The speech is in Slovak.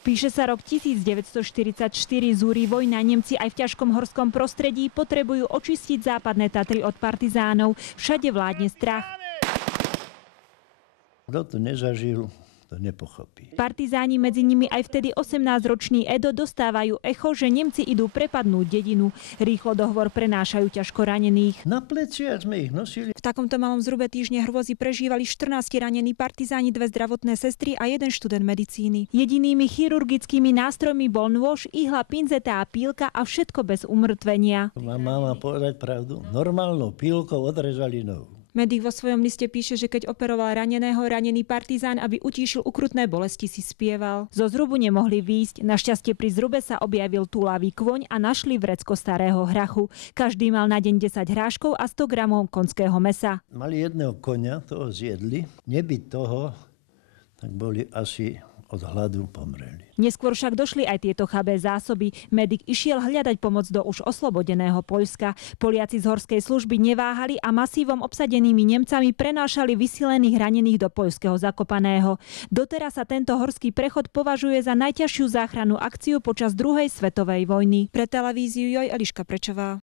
Píše sa rok 1944, zúri vojna, Nemci aj v ťažkom horskom prostredí potrebujú očistiť západné Tatry od partizánov. Všade vládne strach. Kto to nezažil, to nepochopí. Partizáni, medzi nimi aj vtedy 18-ročný Edo, dostávajú echo, že Nemci idú prepadnúť dedinu. Rýchlo do hôr prenášajú ťažko ranených. Na pleciach sme ich nosili. V takomto malom zrube týždne hrôzy prežívali 14 ranení partizáni, 2 zdravotné sestry a 1 študent medicíny. Jedinými chirurgickými nástrojmi bol nôž, ihla, pinzeta a pílka a všetko bez umrtvenia. Mám povedať pravdu. Normálnou pílkou odrezali nohu. Medik vo svojom liste píše, že keď operoval raneného, ranený partizán, aby utíšil ukrutné bolesti, si spieval. Zo zrubu nemohli výjsť. Našťastie pri zrube sa objavil túlavý kôň a našli vrecko starého hrachu. Každý mal na deň 10 hráškov a 100 gramov konského mesa. Mali jedného koňa, toho zjedli. Nebyť toho, tak boli asi od hladu pomreli. Neskôr však došli aj tieto chabé zásoby. Medik išiel hľadať pomoc do už oslobodeného Poľska. Poliaci z horskej služby neváhali a masívom obsadenými Nemcami prenášali vysilených ranených do poľského Zakopaného. Doteraz sa tento horský prechod považuje za najťažšiu záchrannú akciu počas druhej svetovej vojny. Pre televíziu Joj, Eliška Prečová.